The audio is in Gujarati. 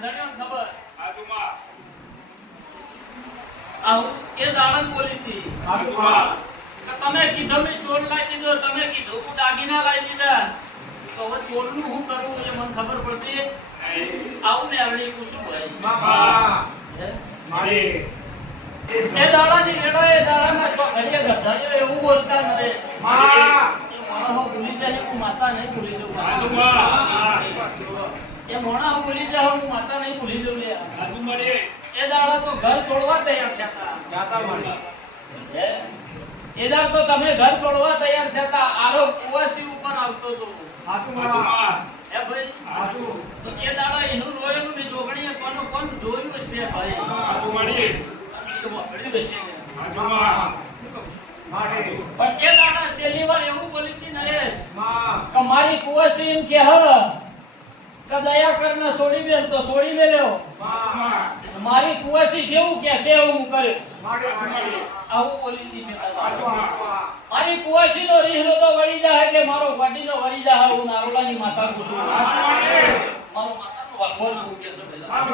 ધણ્યો ખબર આજુમાં આવું એ દાડન બોલી હતી આજુમાં કે તમે કીધું મેં ચોર લાવી દીધો તમે કીધું હું દાગીના લાવી દીધા તો હવે ચોરનું હું કરું એ મને ખબર પડતી આવું ને આવડી કુશું ભાઈ બાપા મારી એ દાડાની રેડો એ દાડામાં તો ઘડીએ ગધાયો એવું બોલતા નરે માં એ મોણો ભૂલી જાય હું માતા નહીં ભૂલી જાઉં આજુમાં એ મોણા હું ભૂલી જાઉં હું માતા નહીં ભૂલી જાઉં લે આજુમાં એ દાડા તો ઘર છોડવા તૈયાર થતા જાતા મારી એ દાડ તો તમે ઘર છોડવા તૈયાર થતા આરોપ કુવાસી ઉપર આવતો તો આજુમાં એ ભાઈ આજુ તો એ દાડા એનું રોયેલું ની જોગણીએ કોણ જોયું છે ભાઈ આજુમાડી એ વાપરી બેસે આજુમાં મારી પણ એ દાડા છેલ્લી વાર એવું બોલી હતી નરેશ માં કે મારી કુવાસી એમ કે હ કે દયા કરને છોડી મેલ તો છોડી મેલ્યો માં મારી કુવાસી જેવું કે છે એવું કર્યું મારી આવું બોલી હતી છે દાદા. આજુમાં મારી કુવાસીનો રીહનો તો વળી જાય એટલે મારો વાડીનો વળી જાય હું નારોલાની માતા કુસુમ આજુમાડી મારો માતાનો વાઘોલ હું કે છે ભાઈ